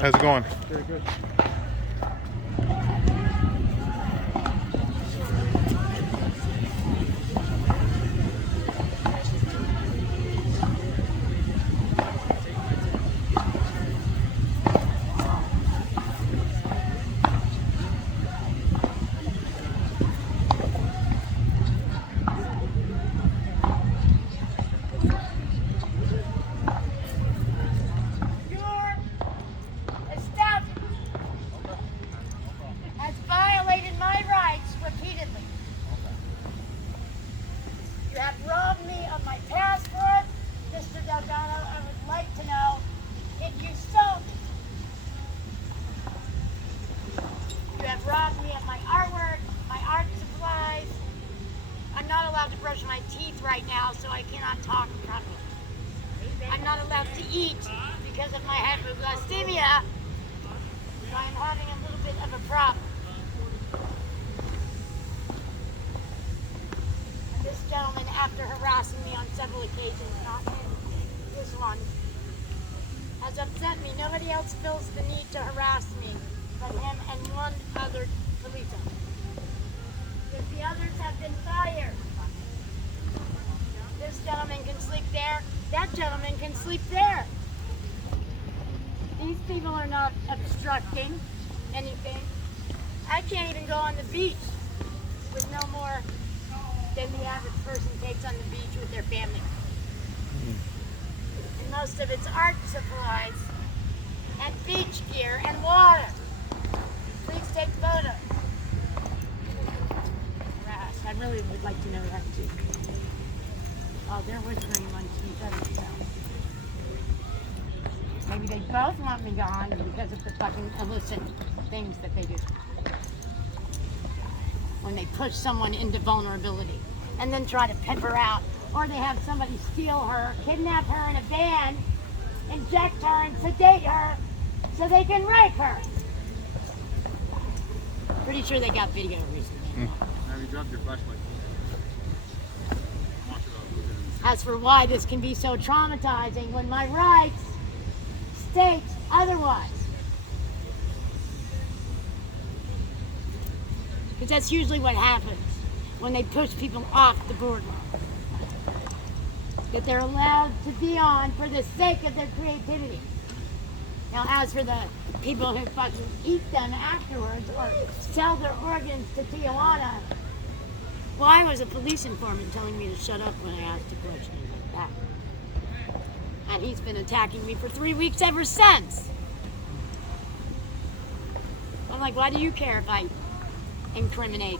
How's it going? Very good. Has violated my rights repeatedly. You have robbed me of my passport. Mr. Delgado, I would like to know if you stole me. You have robbed me of my artwork, my art supplies. I'm not allowed to brush my teeth right now, so I cannot talk properly. I'm not allowed to eat because of my hypoglycemia, so I'm having a little bit of a problem. And this gentleman, after harassing me on several occasions, not this one, has upset me. Nobody else feels the need to harass me but him and one other police officer. Because the others have been fired. This gentleman can sleep there. That gentleman can sleep there. These people are not obstructing anything. I can't even go on the beach with no more than the average person takes on the beach with their family. And most of it's art supplies and beach gear and water. Please take photos. Harass. I really would like to know that too. Oh, they're whispering amongst each other. Maybe they both want me gone because of the fucking illicit things that they do. When they push someone into vulnerability and then try to pimp her out. Or they have somebody steal her, kidnap her in a van, inject her and sedate her so they can rape her. Pretty sure they got video recently. Have you dropped your flashlight? As for why this can be so traumatizing when my rights state otherwise. Because that's usually what happens when they push people off the boardwalk. That they're allowed to be on for the sake of their creativity. Now, as for the people who fucking eat them afterwards or sell their organs to Tijuana, well, I was a police informant telling me to shut up when I asked a question like that. And he's been attacking me for 3 weeks ever since. I'm like, why do you care if I incriminate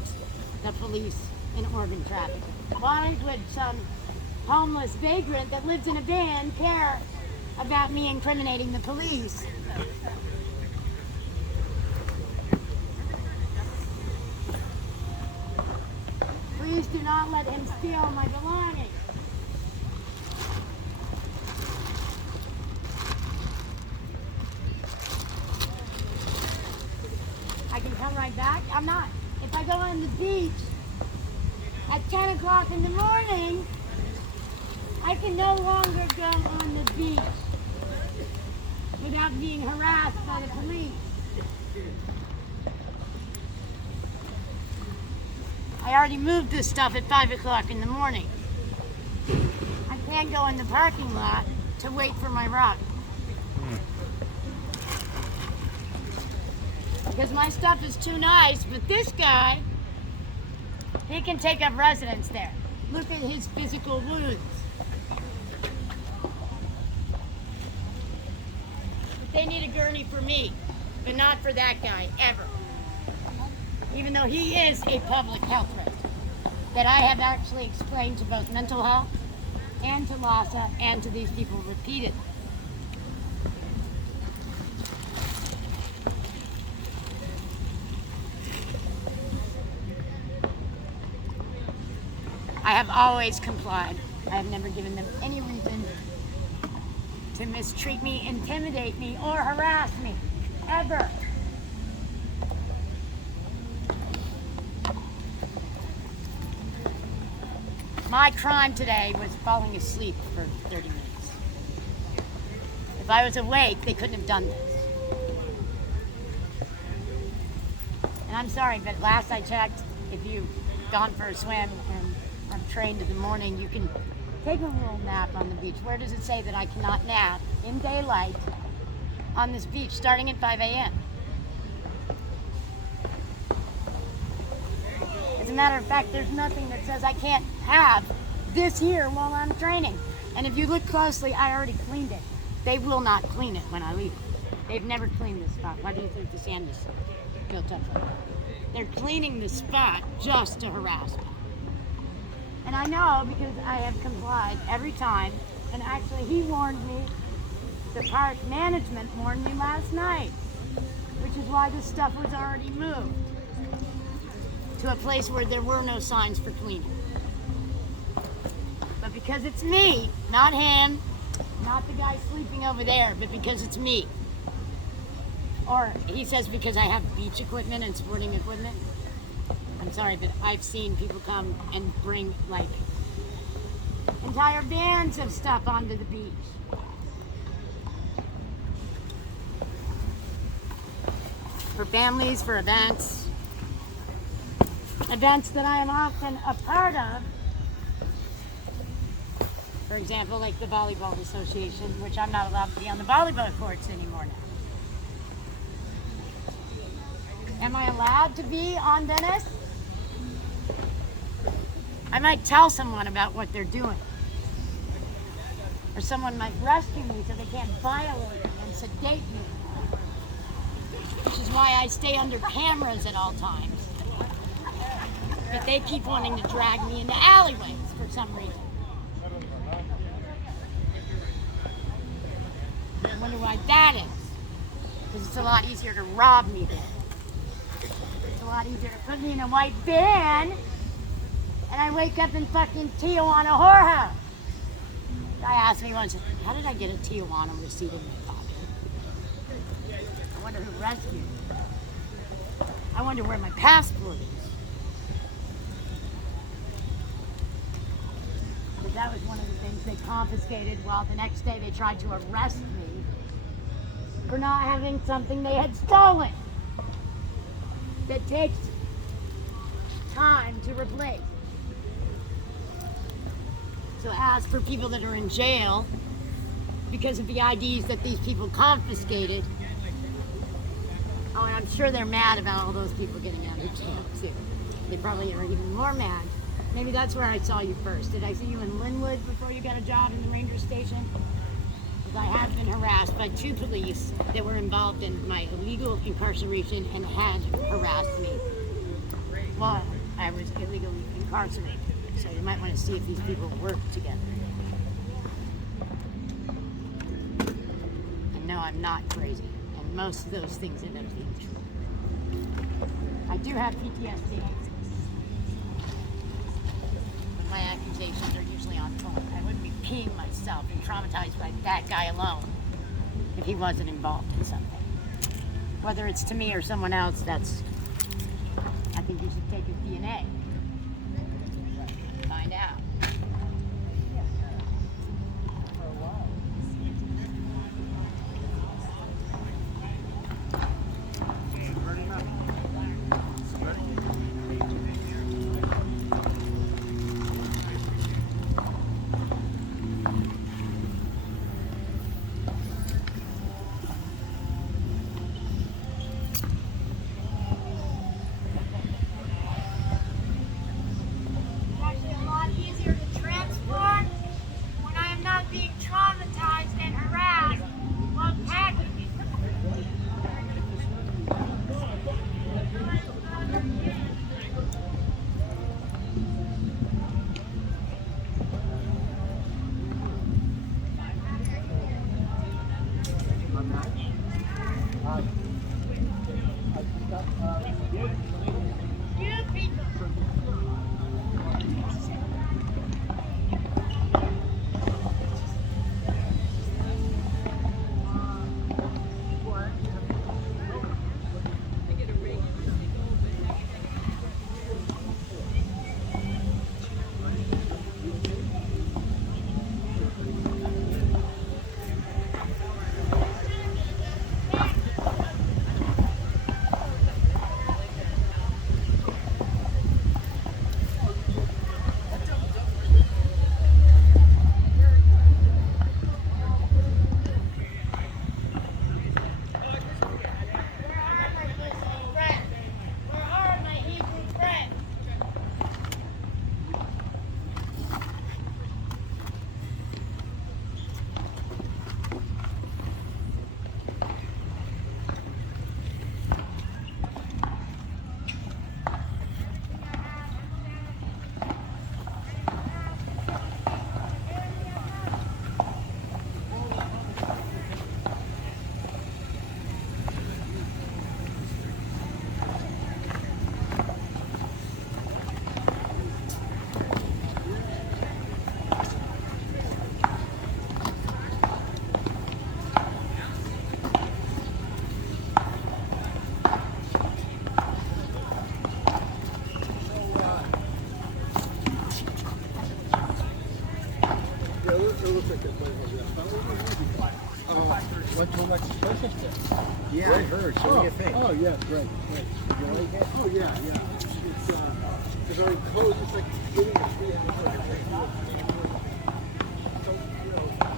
the police in organ trafficking? Why would some homeless vagrant that lives in a van care about me incriminating the police? Please do not let him steal my belongings. I can come right back. I'm not. If I go on the beach at 10 o'clock in the morning, I can no longer go on the beach without being harassed by the police. I already moved this stuff at 5 o'clock in the morning. I can't go in the parking lot to wait for my ride. Because my stuff is too nice, but this guy, he can take up residence there. Look at his physical wounds. They need a gurney for me, but not for that guy, ever. Even though he is a public health risk that I have actually explained to both mental health and to LASA and to these people repeatedly. I have always complied. I have never given them any reason to mistreat me, intimidate me, or harass me, ever. My crime today was falling asleep for 30 minutes. If I was awake, they couldn't have done this. And I'm sorry, but last I checked, if you've gone for a swim and are trained in the morning, you can take a little nap on the beach. Where does it say that I cannot nap in daylight on this beach starting at 5 a.m.? As a matter of fact, there's nothing that says I can't have this here while I'm training. And if you look closely, I already cleaned it. They will not clean it when I leave. They've never cleaned this spot. Why do you think the sand is built up like that? They're cleaning this spot just to harass me. And I know because I have complied every time. And actually, he warned me, the park management warned me last night, which is why this stuff was already moved to a place where there were no signs for cleaning. But because it's me, not him, not the guy sleeping over there, but because it's me. Or he says because I have beach equipment and sporting equipment. I'm sorry, but I've seen people come and bring like entire vans of stuff onto the beach. For families, for events. Events that I am often a part of. For example, like the Volleyball Association, which I'm not allowed to be on the volleyball courts anymore now. Am I allowed to be on Venice? I might tell someone about what they're doing. Or someone might rescue me so they can't violate me and sedate me. Which is why I stay under cameras at all times. But they keep wanting to drag me into alleyways for some reason. I wonder why that is. Because it's a lot easier to rob me there. It's a lot easier to put me in a white van and I wake up in fucking Tijuana whorehouse. Guy asked me once, how did I get a Tijuana receipt in my pocket? I wonder who rescued me. I wonder where my passport is. Because that was one of the things they confiscated while the next day they tried to arrest me for not having something they had stolen. That takes time to replace. So as for people that are in jail because of the IDs that these people confiscated, oh, and I'm sure they're mad about all those people getting out of jail too. They probably are even more mad. Maybe that's where I saw you first. Did I see you in Linwood before you got a job in the ranger station? Because I have been harassed by 2 police that were involved in my illegal incarceration and had harassed me while I was illegally incarcerated. So you might want to see if these people work together. And no, I'm not crazy. And most of those things end up being true. I do have PTSD. But my accusations are usually on point. I wouldn't be peeing myself and traumatized by that guy alone if he wasn't involved in something. Whether it's to me or someone else, I think you should take his DNA. Find out. Oh, yeah, great. You like it? Oh, yeah. It's very cozy. It's like getting a free house. So, you know,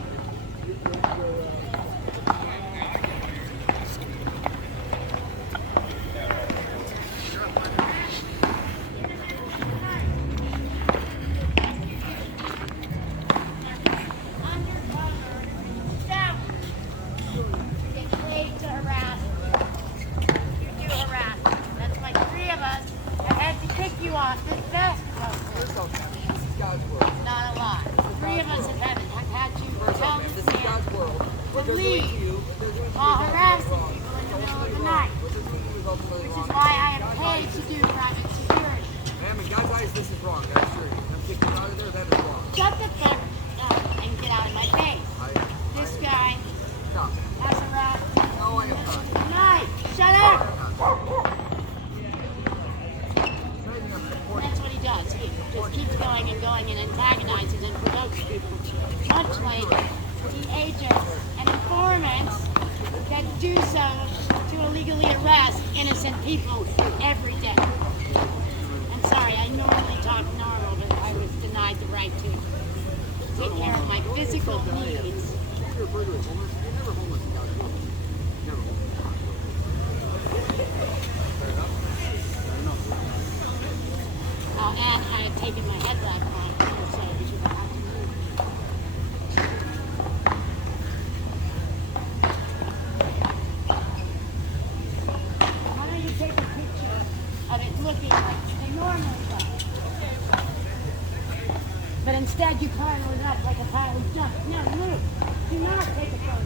off this basketball court. This is God's world. Not a lot. Three of us have had to tell This this is man God's world. What to they're doing to you, leave what they're doing to you while is harassing wrong. people in the middle of the Ultimately night. wrong. What they're doing to you is ultimately Which wrong. is why I am God's paid eyes- to do private security. Ma'am, in God's eyes, this is wrong. That's true. I'm kicking you out of there. That is wrong. Shut the fuck up and get out of my face. This guy No. has harassed me. No, I am not. Tonight. Shut No, up. I am not. That's what he does. He just keeps going and antagonizes and provokes people. Much like the agents and informants that do so to illegally arrest innocent people every day. I'm sorry, I normally talk normal, but I was denied the right to take care of my physical needs. You're never homeless in God's world. Never And I had taken my headlamp on, so because I have to move. Why don't you take a picture of it looking like they normally does? But instead you pile it up like a pile of junk. No, move. Do not take a photo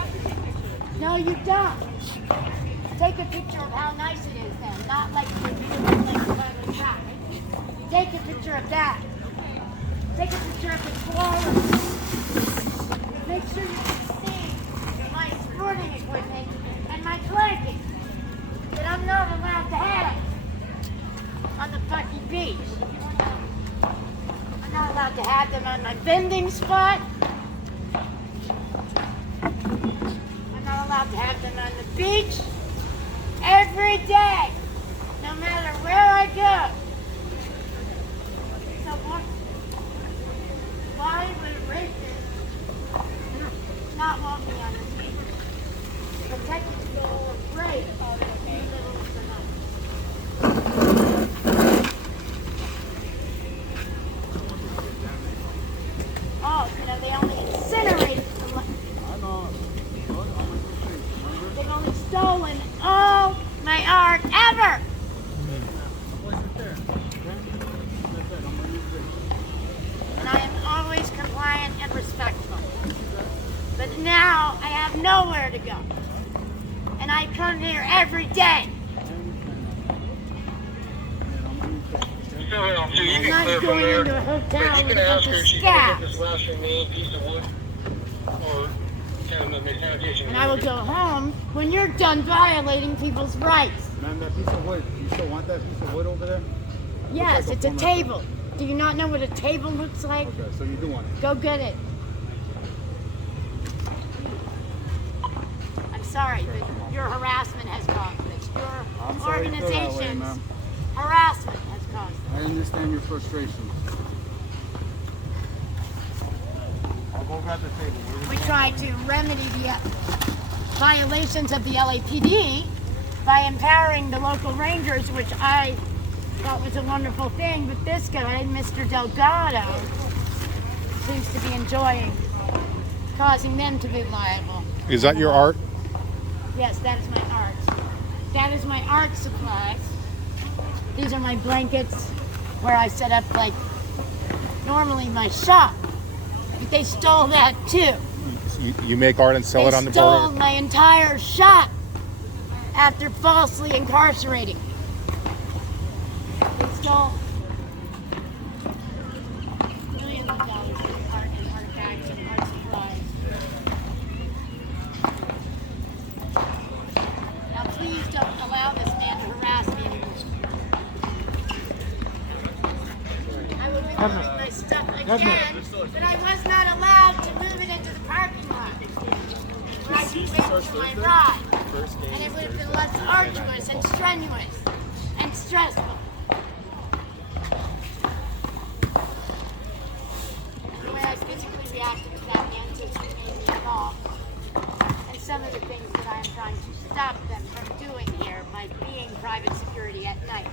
of it. No, you don't. Take a picture of how nice it is then, not like you're doing like a pile of crap. Take a picture of that. Take a picture of the quality. Make sure you can see my sporting equipment and my blanket that I'm not allowed to have on the fucking beach. I'm not allowed to have them on my bending spot. I'm not allowed to have them on the beach every day, no matter where I go. So why would racists not want me on the beach? Protected people are great in the middle of the night. Oh, you know, they only incinerated the they've only stolen all my art ever. And I am always compliant and respectful. But now I have nowhere to go. And I come here every day. I'm not going into a hotel with a bunch of scabs. And I will go home when you're done violating people's rights. Ma'am, that piece of wood, you still want that piece of wood over there? Yes, Looks it's like a former- table. Do you not know what a table looks like? Okay, so you do want it. Go get it. I'm sorry, but your harassment has caused this. I'm Your sorry you feel that way, organization's ma'am. harassment has caused I understand your frustration. I'll go grab the table. this. We tried to remedy the violations of the LAPD by empowering the local rangers, which I thought was a wonderful thing, but this guy, Mr. Delgado, seems to be enjoying causing them to be liable. Is that your art? Yes, that is my art. That is my art supplies. These are my blankets where I set up like normally my shop. But they stole that too. You make art and sell it on the They stole border? my entire shop after falsely incarcerating. They stole millions of dollars in art and artifacts and art supplies. Now please don't allow this man to harass me anymore. I will remove my stuff again, but I was not allowed to move it into the parking lot where I can wait for my ride. And it would have been less arduous and strenuous and stressful. The way I physically reacted to that antics made me involved. And some of the things that I am trying to stop them from doing here by being private security at night.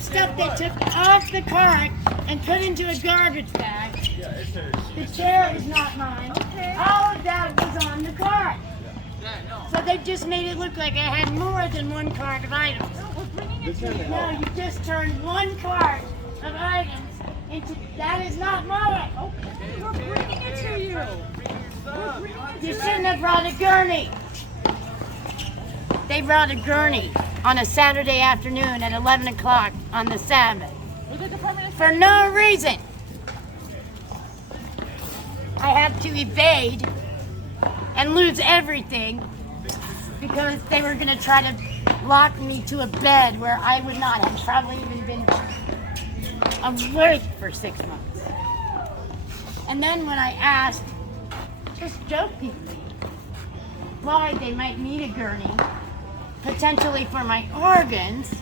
Stuff they took off the cart and put into a garbage bag. The chair is not mine. All of that was on the cart. So they just made it look like I had more than one cart of items. No, you just turned one cart of items into, that is not mine. We're bringing it to you. You shouldn't have brought a gurney. They brought a gurney on a Saturday afternoon at 11 o'clock on the Sabbath. For no reason. I had to evade and lose everything because they were going to try to lock me to a bed where I would not have probably even been awake for 6 months. And then when I asked, just jokingly, why they might need a gurney, potentially for my organs,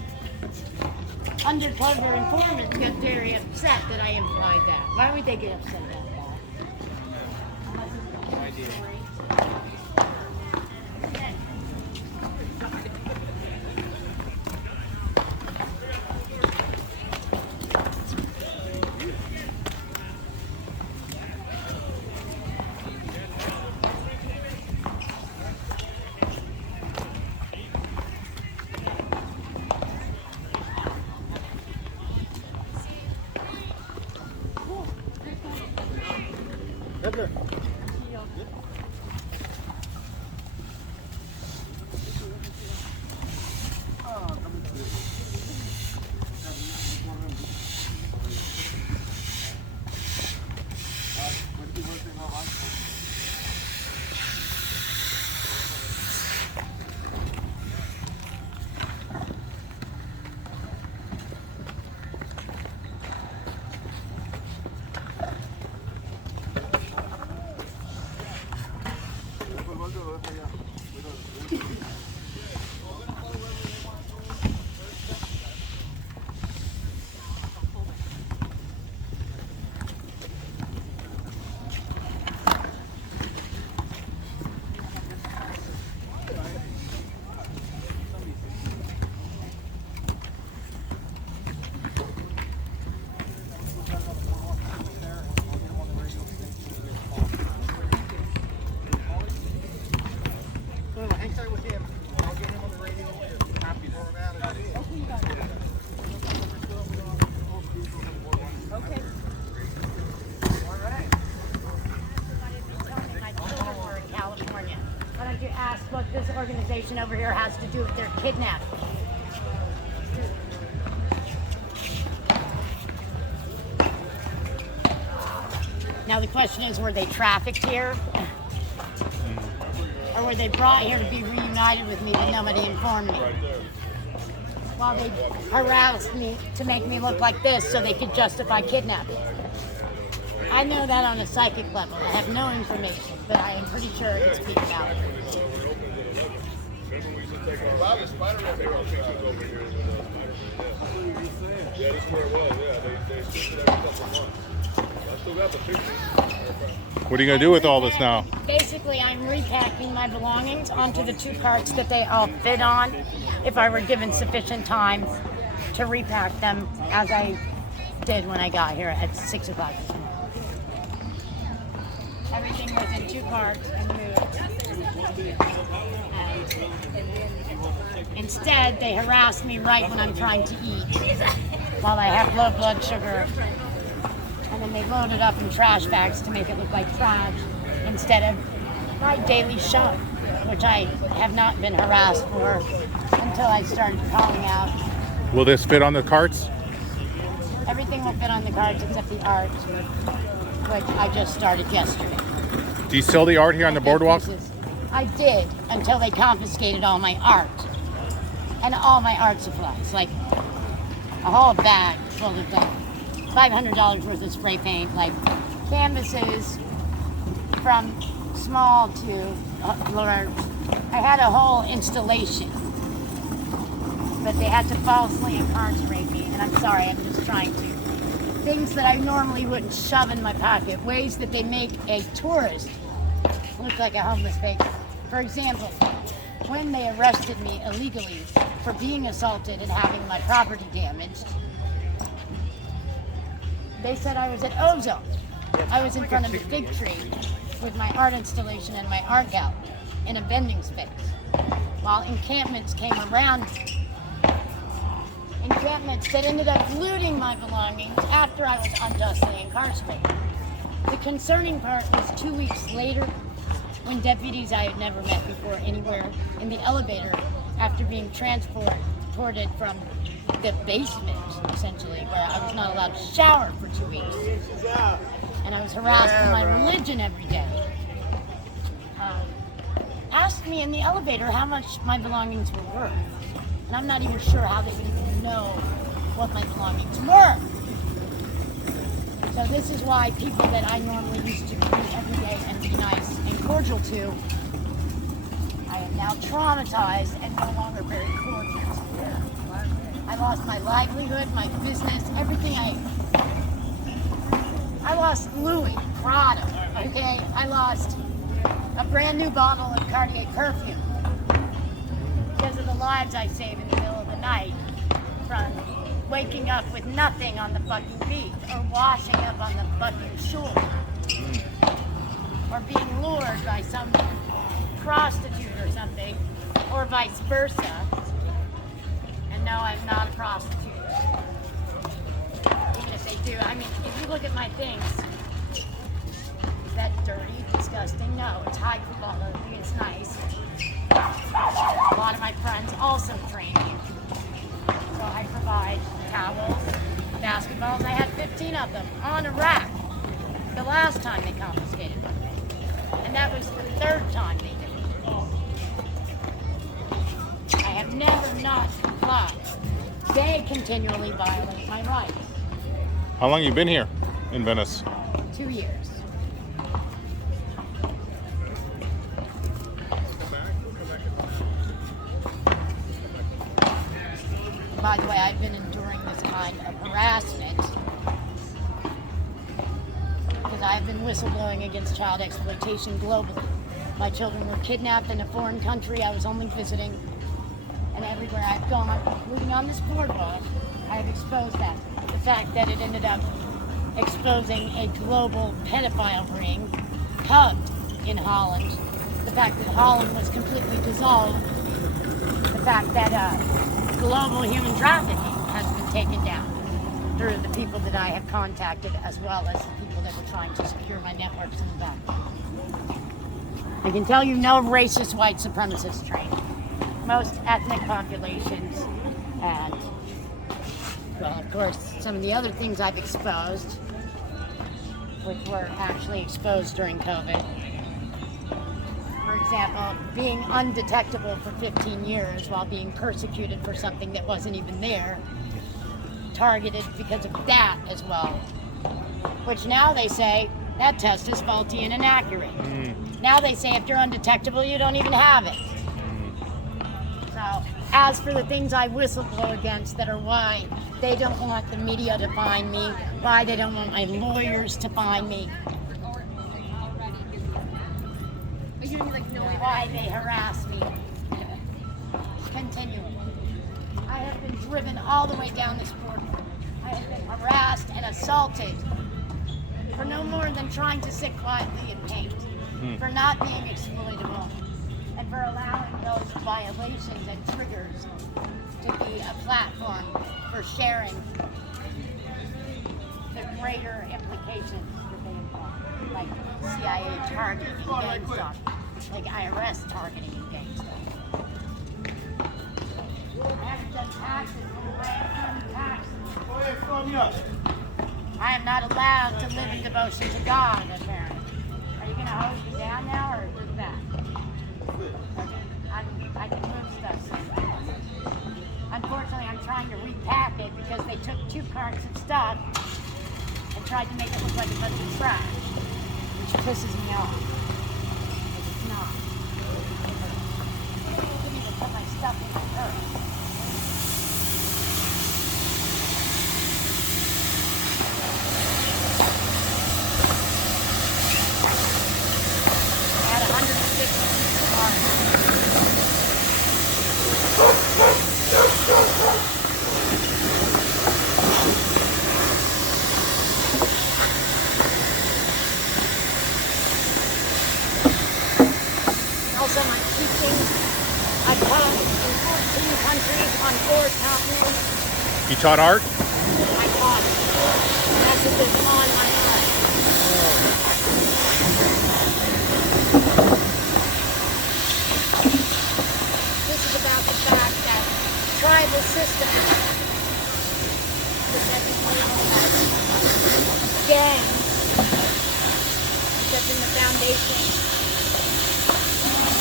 undercover informants get very upset that I implied that. Why would they get upset about that? No idea. What this organization over here has to do with their kidnapping. Now the question is, were they trafficked here? Or were they brought here to be reunited with me that nobody informed me? While they harassed me to make me look like this so they could justify kidnapping. I know that on a psychic level. I have no information, but I am pretty sure it's speak about it. Bob, the Spider-Man pictures over here. Yeah, this is where it was. Yeah, they switched it every couple months. I still got the pictures. What are you going to do with all this now? Basically, I'm repacking my belongings onto the 2 carts that they all fit on if I were given sufficient time to repack them as I did when I got here at 6 o'clock this morning. Everything was in 2 carts and moved. Instead, they harass me right when I'm trying to eat while I have low blood sugar. And then they load it up in trash bags to make it look like trash instead of my daily shop, which I have not been harassed for until I started calling out. Will this fit on the carts? Everything will fit on the carts except the art, which I just started yesterday. Do you sell the art here on the boardwalk? I did, until they confiscated all my art and all my art supplies, like a whole bag full of $500 worth of spray paint, like canvases from small to large. I had a whole installation, but they had to falsely incarcerate me, and I'm sorry, I'm just trying to. Things that I normally wouldn't shove in my pocket, ways that they make a tourist look like a homeless beggar. For example, when they arrested me illegally for being assaulted and having my property damaged, they said I was at Ozone. I was in front of a fig tree with my art installation and my art gallery in a vending space, while encampments came around me. Encampments that ended up looting my belongings after I was unjustly incarcerated. The concerning part was 2 weeks later, when deputies I had never met before anywhere in the elevator, after being transported from the basement, essentially, where I was not allowed to shower for 2 weeks, and I was harassed for my religion every day, asked me in the elevator how much my belongings were worth. And I'm not even sure how they would even know what my belongings were. So this is why people that I normally used to greet every day and be nice and cordial to, I am now traumatized and no longer very cordial to. I lost my livelihood, my business, everything I lost Louis Prada, okay? I lost a brand new bottle of Cartier perfume because of the lives I saved in the middle of the night from waking up with nothing on the fucking beach, or washing up on the fucking shore, or being lured by some prostitute or something, or vice versa. And no, I'm not a prostitute. Even if they do, I mean, if you look at my things, is that dirty, disgusting? No, it's high quality, it's nice. A lot of my friends also train me. So I provide towels, basketballs. I had 15 of them on a rack the last time they confiscated them. And that was the third time they did it. I have never not complied. They continually violate my rights. How long you been here in Venice? 2 years. By the way, I've been enduring this kind of harassment because I've been whistleblowing against child exploitation globally. My children were kidnapped in a foreign country I was only visiting, and everywhere I've gone, including on this boardwalk, I've exposed that. The fact that it ended up exposing a global pedophile ring hubbed in Holland. The fact that Holland was completely dissolved. The fact that global human trafficking has been taken down through the people that I have contacted, as well as the people that were trying to secure my networks in the back. I can tell you no racist white supremacist training. Most ethnic populations, and, well, of course, some of the other things I've exposed, which were actually exposed during COVID. For example, being undetectable for 15 years while being persecuted for something that wasn't even there, targeted because of that as well, which now they say that test is faulty and inaccurate. Now they say if you're undetectable, you don't even have it. So, as for the things I whistleblow against that are why they don't want the media to find me, why they don't want my lawyers to find me, why they harass me continually. I have been driven all the way down this border. I have been harassed and assaulted for no more than trying to sit quietly and paint, for not being exploitable, and for allowing those violations and triggers to be a platform for sharing the greater implications that they imply, like CIA targeting and gang stuff, like IRS targeting and gang stuff. I haven't done taxes when I have done taxes. I am not allowed to live in devotion to God, apparently. Are you going to hose me down now, or just that? trying to repack it because they took 2 carts of stuff and tried to make it look like a bunch of trash, which pisses me off. Because it's not. I didn't even put my stuff in my purse. I had 150 carts. Also, my teaching, I taught in 14 countries on 4 continents. You taught art? I taught messages on my art. This is about the fact that tribal systems, which I can label as gangs, because in the foundation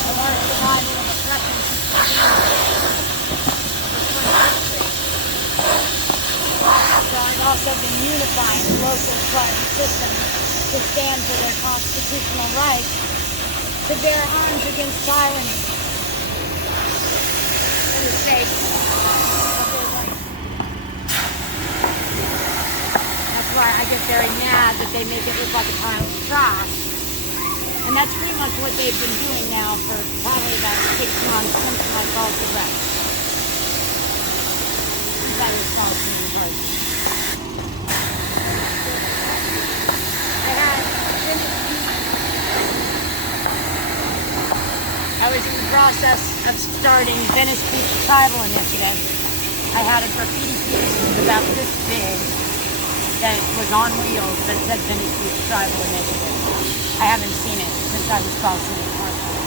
of our survival of oppression since the So I've also been unifying local tribal systems to stand for their constitutional right to bear arms against tyranny in the sake of their rights. That's why I get very mad that they make it look like a pile of trash. And that's pretty much what they've been doing now for probably about 6 months since my false arrest. That was false to me in person. I was in the process of starting Venice Beach Tribal Initiative. I had a graffiti piece about this big that was on wheels that said Venice Beach Tribal Initiative. I haven't seen it since I was falsely incarcerated.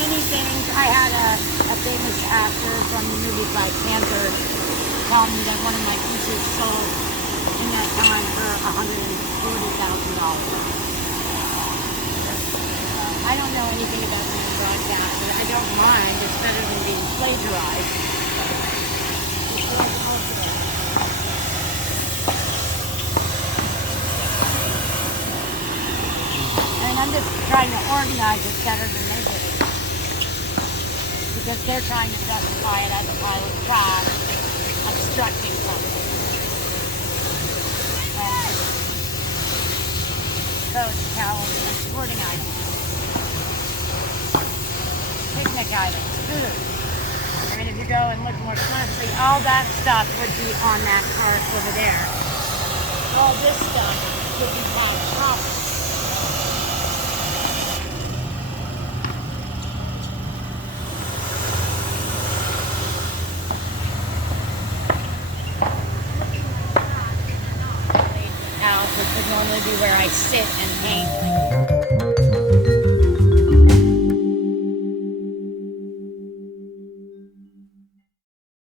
Many things. I had a famous actor from the movie Black Panther tell me that one of my pieces sold in that time for $140,000. I don't know anything about being broadcast, but I don't mind. It's better than being plagiarized. I'm just trying to organize it better than they did it. Because they're trying to justify it as a pile of trash, obstructing something. And coats, towels, and sporting items. Picnic items, food. I mean, if you go and look more closely, all that stuff would be on that cart over there. All this stuff would be packed properly. Which would normally be where I sit and paint.